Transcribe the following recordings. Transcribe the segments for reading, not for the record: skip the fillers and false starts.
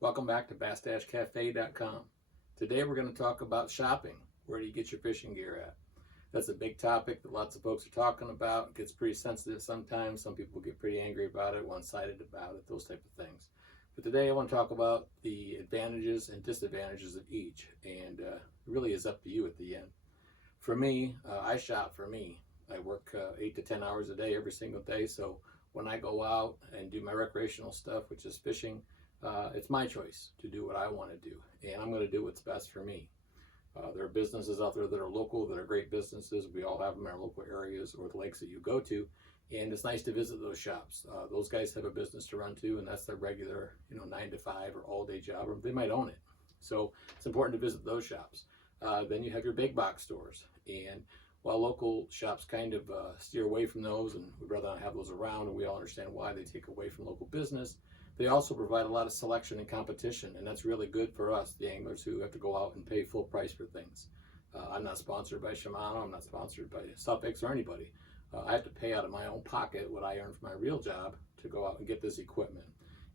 Welcome back to bass-cafe.com. Today we're going to talk about shopping. Where do you get your fishing gear at? That's a big topic that lots of folks are talking about. It gets pretty sensitive sometimes. Some people get pretty angry about it, one-sided about it, those type of things. But today I want to talk about the advantages and disadvantages of each, and it really is up to you at the end. For me, I shop for me. I work 8 to 10 hours a day every single day, so when I go out and do my recreational stuff, which is fishing, it's my choice to do what I want to do, and I'm going to do what's best for me. There are businesses out there that are local, that are great businesses. We all have them in our local areas or the lakes that you go to, and it's nice to visit those shops. Those guys have a business to run to, and that's their regular, 9 to 5 or all-day job, or they might own it. So it's important to visit those shops. Then you have your big box stores, and while local shops kind of steer away from those, and we'd rather not have those around, and we all understand why they take away from local business, they also provide a lot of selection and competition, and that's really good for us, the anglers who have to go out and pay full price for things. I'm not sponsored by Shimano, I'm not sponsored by Sufix or anybody. I have to pay out of my own pocket what I earn from my real job to go out and get this equipment.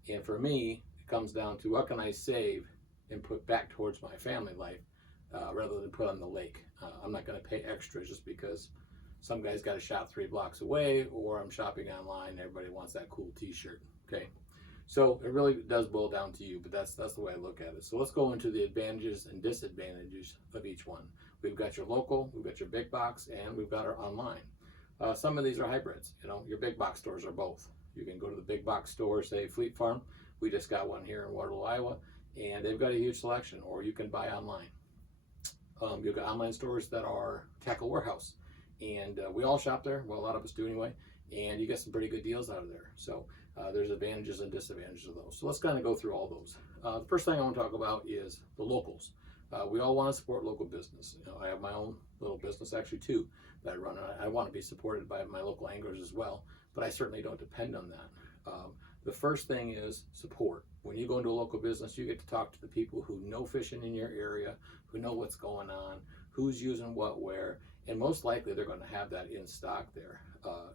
And for me, it comes down to what can I save and put back towards my family life rather than put on the lake. I'm not going to pay extra just because some guy's got a shop 3 blocks away, or I'm shopping online and everybody wants that cool t-shirt. Okay. So it really does boil down to you, but that's the way I look at it. So let's go into the advantages and disadvantages of each one. We've got your local, we've got your big box, and we've got our online. Some of these are hybrids. Your big box stores are both. You can go to the big box store, say Fleet Farm. We just got one here in Waterloo, Iowa, and they've got a huge selection, or you can buy online. You've got online stores that are Tackle Warehouse, and we all shop there. Well, a lot of us do anyway, and you get some pretty good deals out of there. So there's advantages and disadvantages of those. So let's kind of go through all those. The first thing I want to talk about is the locals. We all want to support local business. I have my own little business, actually two, that I run. I want to be supported by my local anglers as well, but I certainly don't depend on that. The first thing is support. When you go into a local business, you get to talk to the people who know fishing in your area, who know what's going on, who's using what where, and most likely they're going to have that in stock there.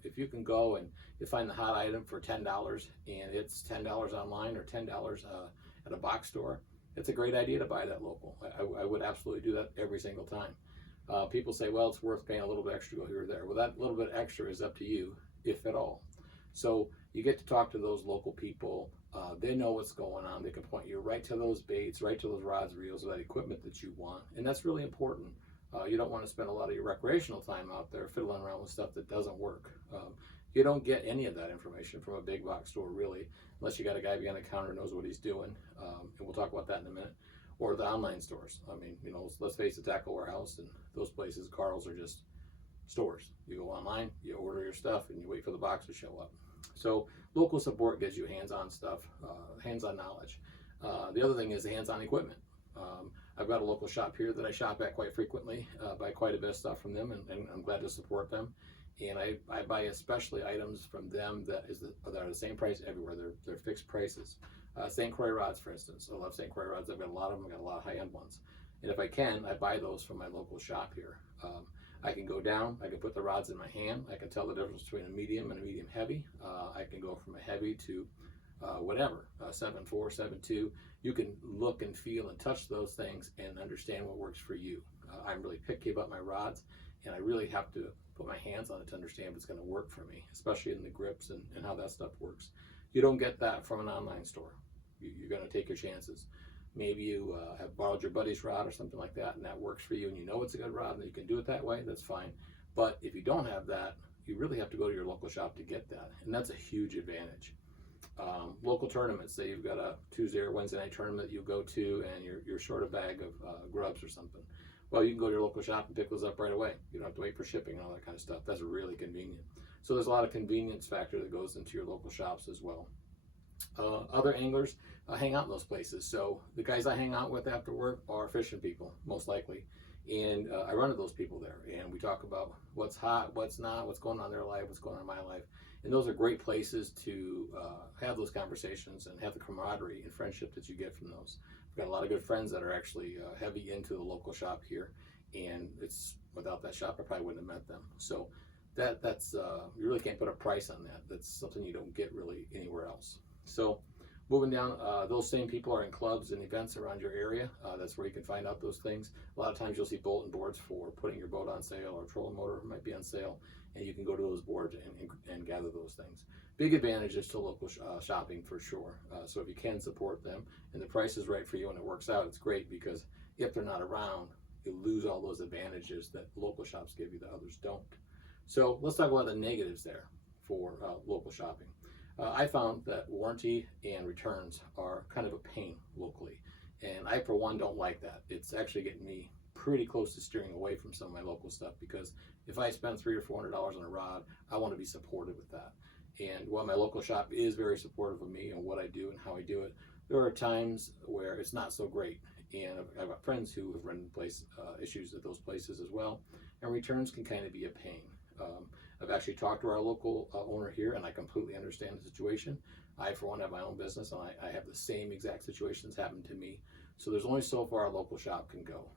If you can go and you find the hot item for $10 and it's $10 online or $10 at a box store, it's a great idea to buy that local. I would absolutely do that every single time. People say, well, it's worth paying a little bit extra to go here or there. Well, that little bit extra is up to you, if at all. So you get to talk to those local people. They know what's going on. They can point you right to those baits, right to those rods, reels, or that equipment that you want. And that's really important. You don't want to spend a lot of your recreational time out there fiddling around with stuff that doesn't work. You don't get any of that information from a big box store, really, unless you got a guy behind the counter who knows what he's doing. And we'll talk about that in a minute. Or the online stores. I mean, let's face it, Tackle Warehouse and those places, Carl's, are just stores. You go online, you order your stuff, and you wait for the box to show up. So local support gives you hands-on stuff, hands-on knowledge. The other thing is the hands-on equipment. I've got a local shop here that I shop at quite frequently, buy quite a bit of stuff from them, and I'm glad to support them. And I buy especially items from them that are the same price everywhere. They're fixed prices. St. Croix rods, for instance. I love St. Croix rods. I've got a lot of them. I've got a lot of high-end ones. And if I can, I buy those from my local shop here. I can go down, I can put the rods in my hand, I can tell the difference between a medium and a medium heavy. I can go from a heavy to whatever, 7.4, 7.2. You can look and feel and touch those things and understand what works for you. I'm really picky about my rods, and I really have to put my hands on it to understand if it's going to work for me, especially in the grips and how that stuff works. You don't get that from an online store. You're going to take your chances. Maybe you have borrowed your buddy's rod or something like that, and that works for you, and you know it's a good rod and you can do it that way, that's fine. But if you don't have that, you really have to go to your local shop to get that, and that's a huge advantage. Local tournaments, say you've got a Tuesday or Wednesday night tournament you go to and you're short a bag of grubs or something. Well, you can go to your local shop and pick those up right away. You don't have to wait for shipping and all that kind of stuff. That's really convenient. So there's a lot of convenience factor that goes into your local shops as well. Other anglers hang out in those places. So the guys I hang out with after work are fishing people, most likely. And I run into those people there, and we talk about what's hot, what's not, what's going on in their life, what's going on in my life. And those are great places to have those conversations and have the camaraderie and friendship that you get from those. I've got a lot of good friends that are actually heavy into the local shop here, and it's without that shop I probably wouldn't have met them. So that's you really can't put a price on that. That's something you don't get really anywhere else. So Moving down, those same people are in clubs and events around your area. That's where you can find out those things. A lot of times you'll see bulletin boards for putting your boat on sale, or trolling motor might be on sale, and you can go to those boards and gather those things. Big advantages to local shopping for sure. So if you can support them and the price is right for you and it works out, it's great, because if they're not around, you lose all those advantages that local shops give you that others don't. So let's talk about the negatives there for local shopping. I found that warranty and returns are kind of a pain locally, and I for one don't like that. It's actually getting me pretty close to steering away from some of my local stuff, because if I spend $300 or $400 on a rod, I want to be supportive with that. And while my local shop is very supportive of me and what I do and how I do it, there are times where it's not so great. And I've got friends who have run into issues at those places as well, and returns can kind of be a pain. I've actually talked to our local owner here, and I completely understand the situation. I, for one, have my own business, and I have the same exact situations happen to me. So there's only so far a local shop can go.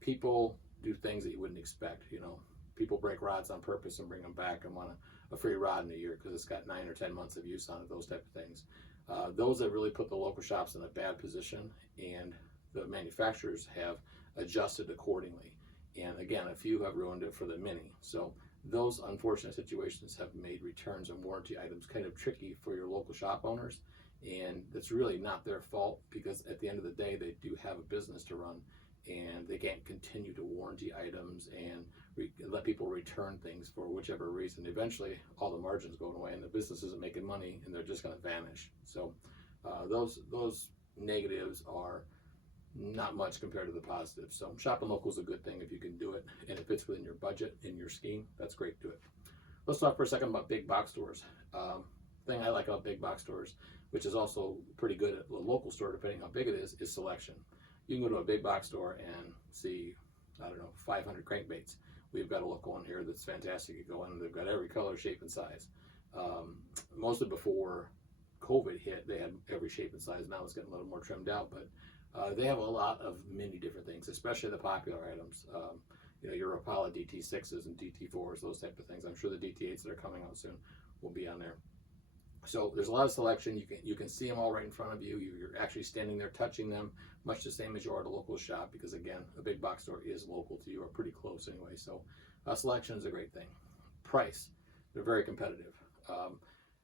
People do things that you wouldn't expect. You know, people break rods on purpose and bring them back and want a free rod in a year because it's got 9 or 10 months of use on it, those type of things. Those that really put the local shops in a bad position, and the manufacturers have adjusted accordingly. And again, a few have ruined it for the many. So those unfortunate situations have made returns and warranty items kind of tricky for your local shop owners. And it's really not their fault, because at the end of the day, they do have a business to run, and they can't continue to warranty items and let people return things for whichever reason. Eventually, all the margins go away and the business isn't making money, and they're just going to vanish. So those negatives are not much compared to the positives. So shopping local is a good thing if you can do it, and it fits within your budget, in your scheme. That's great. Do it. Let's talk for a second about big box stores. Thing I like about big box stores, which is also pretty good at the local store, depending how big it is selection. You can go to a big box store and see, I don't know, 500 crankbaits. We've got a local one here that's fantastic. You go in, they've got every color, shape, and size. Mostly before COVID hit, they had every shape and size. Now it's getting a little more trimmed out, but they have a lot of many different things, especially the popular items. You know, your Rapala DT6s and DT4s, those type of things. I'm sure the DT8s that are coming out soon will be on there. So there's a lot of selection. You can see them all right in front of you. You're actually standing there touching them, much the same as you are at a local shop, because again, a big box store is local to you, or pretty close anyway. So selection is a great thing. Price, they're very competitive.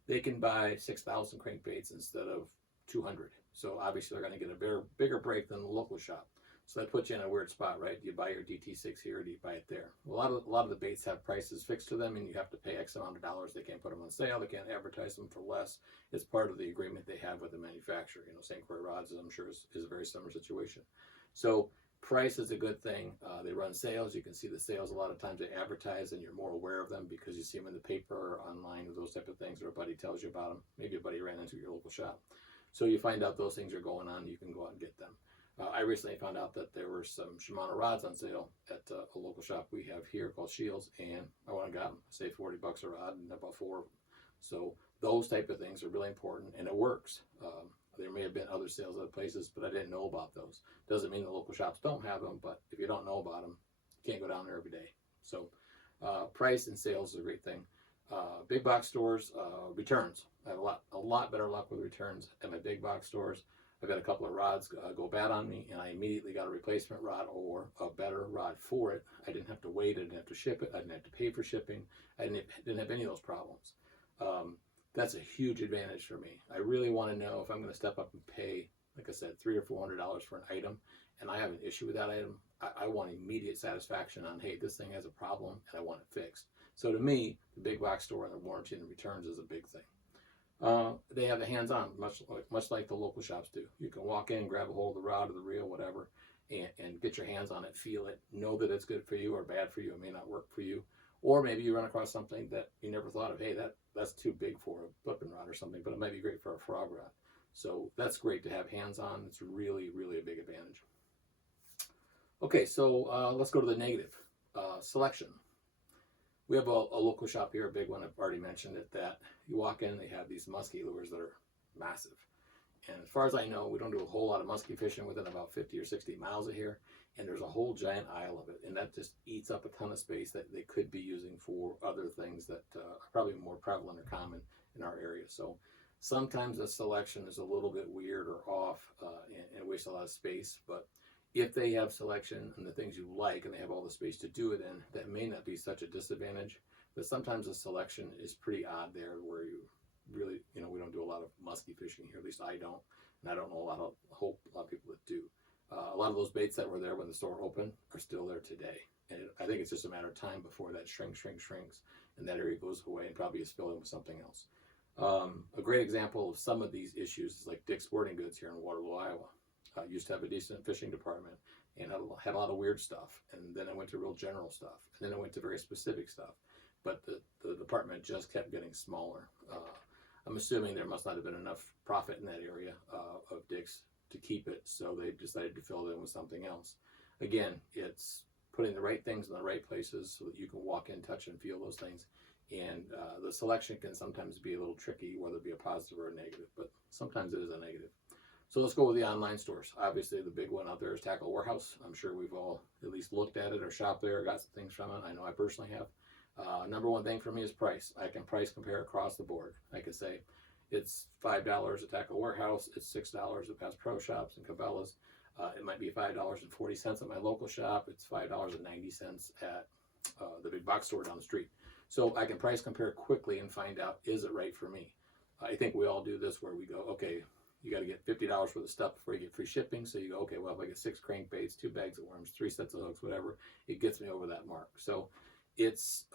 They can buy 6,000 crankbaits instead of 200. So obviously they're going to get a bigger break than the local shop. So that puts you in a weird spot, right? Do you buy your DT6 here, or do you buy it there? A lot of the baits have prices fixed to them, and you have to pay X amount of dollars. They can't put them on sale. They can't advertise them for less. It's part of the agreement they have with the manufacturer. You know, St. Croix Rods, I'm sure, is a very similar situation. So price is a good thing. They run sales. You can see the sales. A lot of times they advertise, and you're more aware of them because you see them in the paper or online, or those type of things, or a buddy tells you about them. Maybe a buddy ran into your local shop. So you find out those things are going on, you can go out and get them. I recently found out that there were some Shimano rods on sale at a local shop we have here called Shields, and I went and got them. I saved $40 a rod and about 4 of them. So those type of things are really important, and it works. There may have been other sales other places, but I didn't know about those. Doesn't mean the local shops don't have them, but if you don't know about them, you can't go down there every day. So price and sales is a great thing. Big box stores, returns. I have a lot better luck with returns at my big box stores. I've had a couple of rods go bad on me, and I immediately got a replacement rod or a better rod for it. I didn't have to wait. I didn't have to ship it. I didn't have to pay for shipping. I didn't have any of those problems. That's a huge advantage for me. I really want to know if I'm going to step up and pay, like I said, $300 or $400 for an item, and I have an issue with that item. I want immediate satisfaction on, hey, this thing has a problem, and I want it fixed. So to me, the big box store and the warranty and the returns is a big thing. They have the hands-on, much like the local shops do. You can walk in, grab a hold of the rod or the reel, whatever, and get your hands on it, feel it, know that it's good for you or bad for you. It may not work for you. Or maybe you run across something that you never thought of. Hey, that's too big for a flipping rod or something, but it might be great for a frog rod. So that's great to have hands-on. It's really, really a big advantage. Okay, so let's go to the negative. Selection. We have a local shop here, a big one. I've already mentioned it, that you walk in, they have these muskie lures that are massive. And as far as I know, we don't do a whole lot of muskie fishing within about 50 or 60 miles of here. And there's a whole giant aisle of it. And that just eats up a ton of space that they could be using for other things that are probably more prevalent or common in our area. So Sometimes the selection is a little bit weird or off and wastes a lot of space, but if they have selection and the things you like and they have all the space to do it in, that may not be such a disadvantage. But sometimes the selection is pretty odd there where you really, we don't do a lot of musky fishing here, at least I don't. And I don't know a whole lot of people that do. A lot of those baits that were there when the store opened are still there today. And I think it's just a matter of time before that shrinks, and that area goes away and probably is filled in with something else. A great example of some of these issues is like Dick's Sporting Goods here in Waterloo, Iowa. Used to have a decent fishing department and had a lot of weird stuff. And then I went to real general stuff. And then I went to very specific stuff. But the department just kept getting smaller. I'm assuming there must not have been enough profit in that area of Dick's to keep it, so they decided to fill it in with something else. Again, it's putting the right things in the right places so that you can walk in, touch, and feel those things. And the selection can sometimes be a little tricky, whether it be a positive or a negative, but sometimes it is a negative. So let's go with the online stores. Obviously, the big one out there is Tackle Warehouse. I'm sure we've all at least looked at it or shopped there, or got some things from it. I know I personally have. Number one thing for me is price. I can price compare across the board. I can say it's $5 at Tackle Warehouse, it's $6 at Bass Pro Shops and Cabela's. It might be $5.40 at my local shop. It's $5.90 at the big box store down the street. So I can price compare quickly and find out, is it right for me? I think we all do this where we go, okay, you got to get $50 worth of stuff before you get free shipping. So you go, okay, well, if I get 6 crankbaits, 2 bags of worms, 3 sets of hooks, whatever, it gets me over that mark. So it's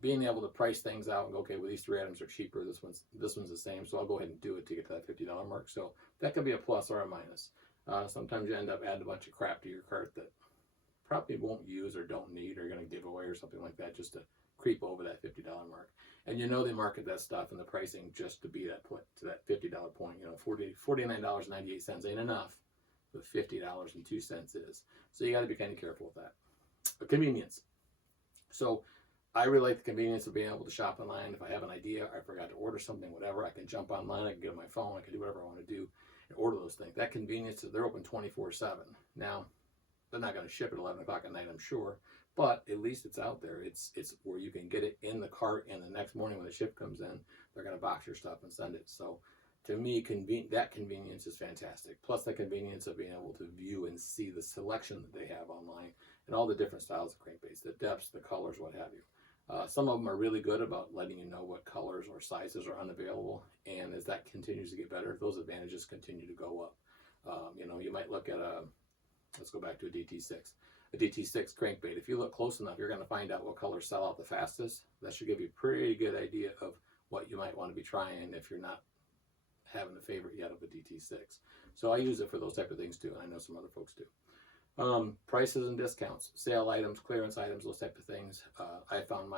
being able to price things out and go, okay, well, these 3 items are cheaper. This one's the same. So I'll go ahead and do it to get to that $50 mark. So that could be a plus or a minus. Sometimes you end up adding a bunch of crap to your cart that probably won't use or don't need or going to give away or something like that just to creep over that $50 mark. And they market that stuff and the pricing just to be that to that $50 point. $49.98 ain't enough, but $50.02 is. So you got to be kind of careful with that. Convenience. So I really like the convenience of being able to shop online. If I have an idea, I forgot to order something, whatever, I can jump online, I can get on my phone, I can do whatever I want to do and order those things. That convenience, they're open 24/7. Now, they're not going to ship at 11 o'clock at night, I'm sure, but at least it's out there. It's where you can get it in the cart, and the next morning when the ship comes in, they're going to box your stuff and send it. So to me, that convenience is fantastic. Plus the convenience of being able to view and see the selection that they have online and all the different styles of crankbaits, the depths, the colors, what have you. Some of them are really good about letting you know what colors or sizes are unavailable, and as that continues to get better, those advantages continue to go up. You might look at let's go back to a DT6. A DT6 crankbait, if you look close enough, you're going to find out what colors sell out the fastest. That should give you a pretty good idea of what you might want to be trying if you're not having a favorite yet of a DT6. So I use it for those type of things too, and I know some other folks do. Prices and discounts, sale items, clearance items, those type of things. I found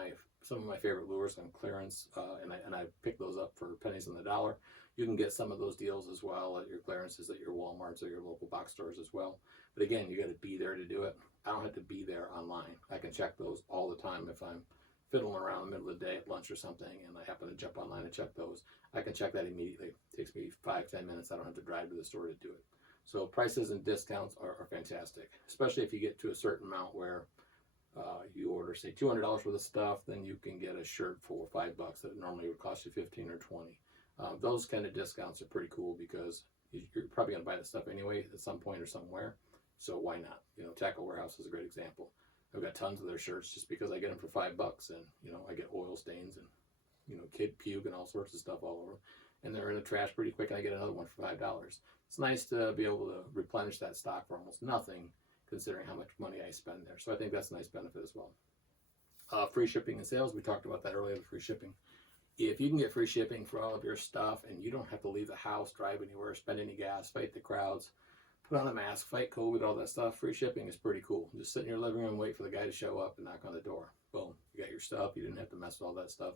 some of my favorite lures on clearance, and I picked those up for pennies on the dollar. You can get some of those deals as well at your clearances, at your Walmarts or your local box stores as well. But again, you got to be there to do it. I don't have to be there online. I can check those all the time if I'm fiddling around in the middle of the day at lunch or something and I happen to jump online and check those. I can check that immediately. It takes me 5-10 minutes. I don't have to drive to the store to do it. So prices and discounts are fantastic, especially if you get to a certain amount where you order, say, $200 worth of stuff, then you can get a shirt for $5 that normally would cost you $15 or $20. Those kind of discounts are pretty cool because you're probably going to buy the stuff anyway at some point or somewhere. So why not? Tackle Warehouse is a great example. I've got tons of their shirts just because I get them for $5 and, I get oil stains and, kid puke and all sorts of stuff all over. And they're in the trash pretty quick and I get another one for $5. It's nice to be able to replenish that stock for almost nothing considering how much money I spend there. So I think that's a nice benefit as well. Free shipping and sales, we talked about that earlier, the free shipping. If you can get free shipping for all of your stuff and you don't have to leave the house, drive anywhere, spend any gas, fight the crowds, put on a mask, fight COVID, all that stuff, free shipping is pretty cool. Just sit in your living room, wait for the guy to show up and knock on the door. Boom, you got your stuff. You didn't have to mess with all that stuff.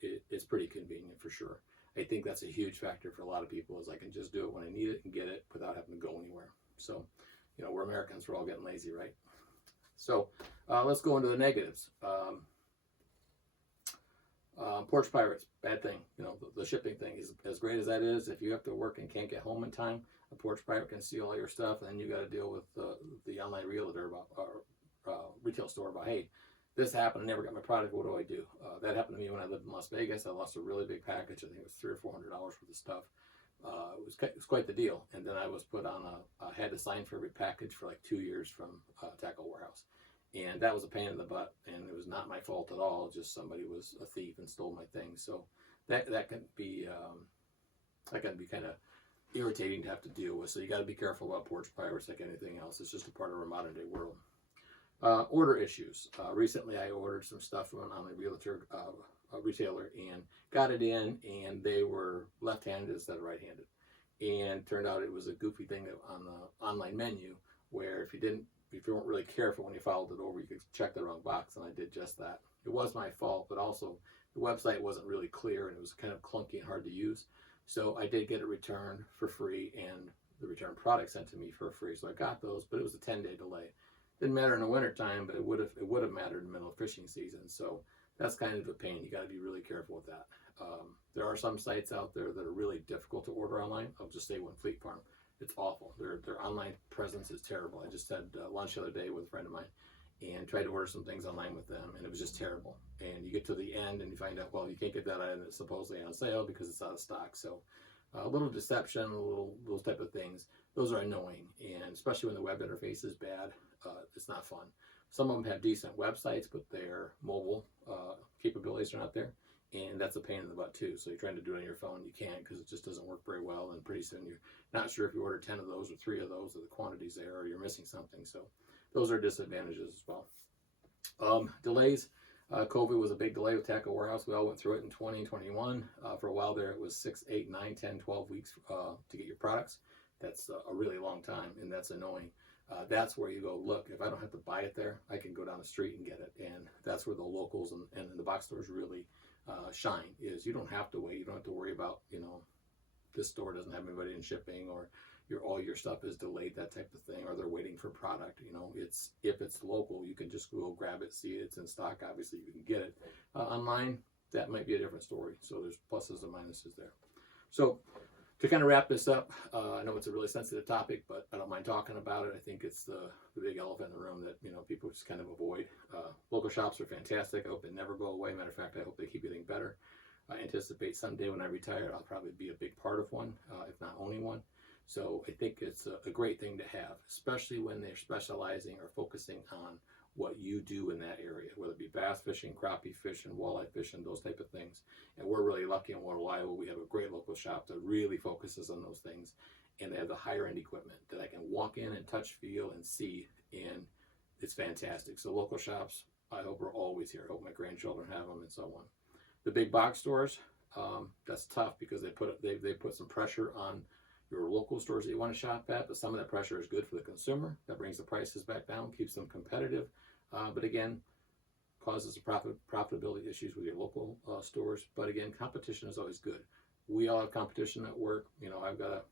It's pretty convenient for sure. I think that's a huge factor for a lot of people is I can just do it when I need it and get it without having to go anywhere. So, we're Americans, we're all getting lazy, right? So let's go into the negatives. Porch pirates, bad thing. The shipping thing is as great as that is. If you have to work and can't get home in time, a porch pirate can steal all your stuff, and then you got to deal with the online realtor about retail store about, hey, this happened, I never got my product, what do I do? That happened to me when I lived in Las Vegas. I lost a really big package. I think it was $300 or $400 worth of stuff. It was quite the deal. And then I was put on I had to sign for every package for like 2 years from Tackle Warehouse. And that was a pain in the butt, and it was not my fault at all. Just somebody was a thief and stole my things. So that can be kind of irritating to have to deal with. So you got to be careful about porch pirates like anything else. It's just a part of our modern day world. Order issues. Recently, I ordered some stuff from an online retailer and got it in, and they were left-handed instead of right-handed. And turned out it was a goofy thing on the online menu where if you weren't really careful when you followed it over, you could check the wrong box, and I did just that. It was my fault, but also the website wasn't really clear, and it was kind of clunky and hard to use. So I did get it returned for free, and the return product sent to me for free. So I got those, but it was a 10-day delay. Didn't matter in the wintertime, but it would have mattered in the middle of fishing season. So that's kind of a pain. You got to be really careful with that. There are some sites out there that are really difficult to order online. I'll just say one, Fleet Farm. It's awful. Their online presence is terrible. I just had lunch the other day with a friend of mine and tried to order some things online with them, and it was just terrible. And you get to the end and you find out, well, you can't get that item that's supposedly on sale because it's out of stock. So a little deception, those type of things, those are annoying. And especially when the web interface is bad, it's not fun. Some of them have decent websites, but their mobile capabilities are not there. And that's a pain in the butt too. So you're trying to do it on your phone, you can't because it just doesn't work very well. And pretty soon you're not sure if you order 10 of those or 3 of those, or the quantity's there, or you're missing something. So those are disadvantages as well. Delays. COVID was a big delay with Tackle Warehouse. We all went through it in 2021. For a while there, it was 6, 8, 9, 10, 12 weeks to get your products. That's a really long time, and that's annoying. That's where you go, look, if I don't have to buy it there, I can go down the street and get it. And that's where the locals and the box stores really shine, is you don't have to wait. You don't have to worry about, this store doesn't have anybody in shipping, or all your stuff is delayed, that type of thing, or they're waiting for product. If it's local, you can just go grab it, see it's in stock. Obviously, you can get it. Online, that might be a different story. So there's pluses and minuses there. So to kind of wrap this up, I know it's a really sensitive topic, but I don't mind talking about it. I think it's the big elephant in the room that people just kind of avoid. Local shops are fantastic. I hope they never go away. Matter of fact, I hope they keep getting better. I anticipate someday when I retire, I'll probably be a big part of one, if not only one. So I think it's a great thing to have, especially when they're specializing or focusing on what you do in that area, whether it be bass fishing, crappie fishing, walleye fishing, those type of things. And we're really lucky in Waterloo, Iowa. We have a great local shop that really focuses on those things, and they have the higher end equipment that I can walk in and touch, feel, and see, and it's fantastic. So local shops, I hope, are always here. I hope my grandchildren have them, and so on. The big box stores, that's tough because they put some pressure on your local stores that you want to shop at, but some of that pressure is good for the consumer. That brings the prices back down, keeps them competitive, but again, causes profitability issues with your local stores. But again, competition is always good. We all have competition at work. I've got to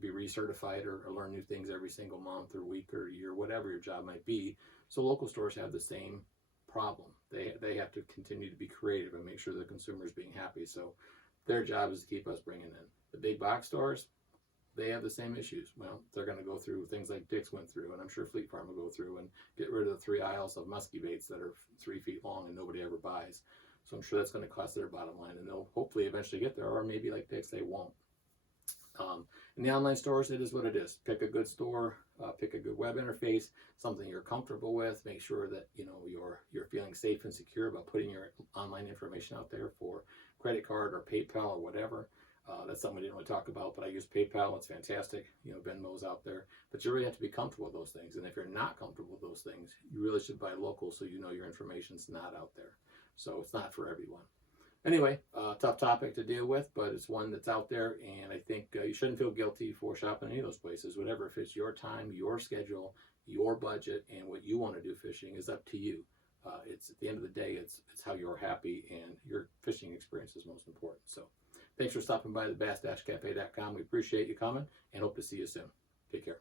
be recertified or learn new things every single month or week or year, whatever your job might be. So local stores have the same problem. They have to continue to be creative and make sure the consumer is being happy. So their job is to keep us bringing in. The big box stores, they have the same issues. Well, they're going to go through things like Dick's went through, and I'm sure Fleet Farm will go through and get rid of the 3 aisles of musky baits that are 3 feet long and nobody ever buys. So I'm sure that's going to cost their bottom line, and they'll hopefully eventually get there, or maybe like Dick's, they won't. In the online stores, it is what it is. Pick a good store, pick a good web interface, something you're comfortable with. Make sure that you're feeling safe and secure about putting your online information out there for credit card or PayPal or whatever. That's something we didn't really talk about, but I use PayPal. It's fantastic. Venmo's out there, but you really have to be comfortable with those things. And if you're not comfortable with those things, you really should buy local so your information's not out there. So it's not for everyone. Anyway, tough topic to deal with, but it's one that's out there, and I think you shouldn't feel guilty for shopping any of those places. Whatever fits your time, your schedule, your budget, and what you want to do fishing is up to you. It's at the end of the day, it's how you're happy, and your fishing experience is most important. So thanks for stopping by the bass-cafe.com. We appreciate you coming and hope to see you soon. Take care.